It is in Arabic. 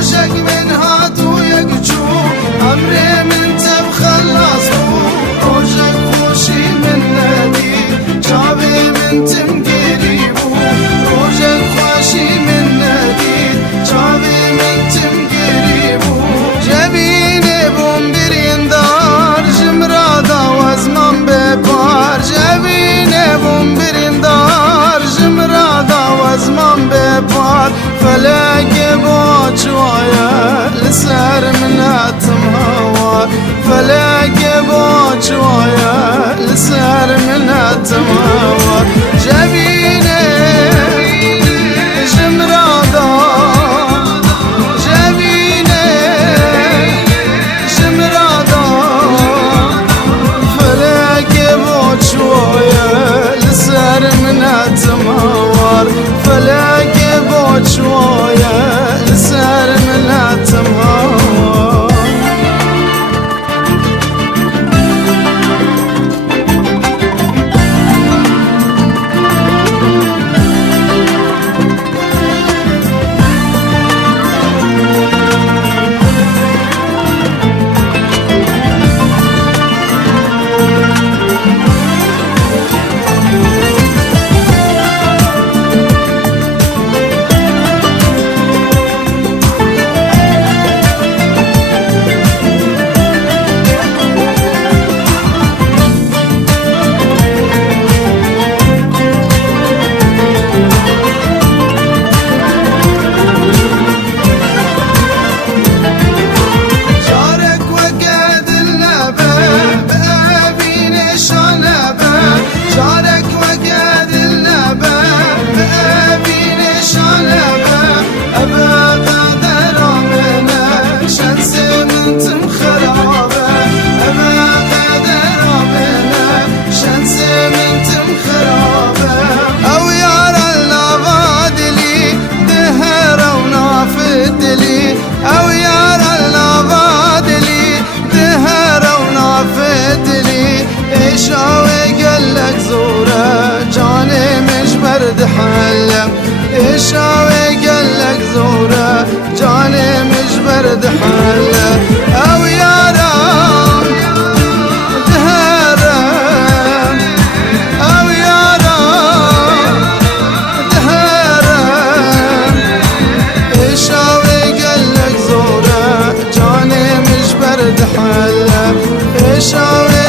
روشك من هاتو يقجو أمري من تبخلص روشك خوشي من نادي شابي من تمقريبو روشك خوشي من نادي شابي من تمقريبو جبيني بومبرين دار جمرادا وزمان ببار جبيني بومبرين دار جمرادا وزمان ببار فلاقي بوجوايا لسار مناتم هوا فلاقي بوجوايا لسار مناتم هوا جبيني جمرادا جبيني جمرادا فلاقي بوجوايا لسار مناتم هوا فلاقي بوجوايا لسار مناتم هوا حلم إيشاوي قالك زوره جاني مش برد حلم أو يا رام دهرم أو يا رام دهرم إيشاوي قالك زوره جاني مش برد حلم إيشاوي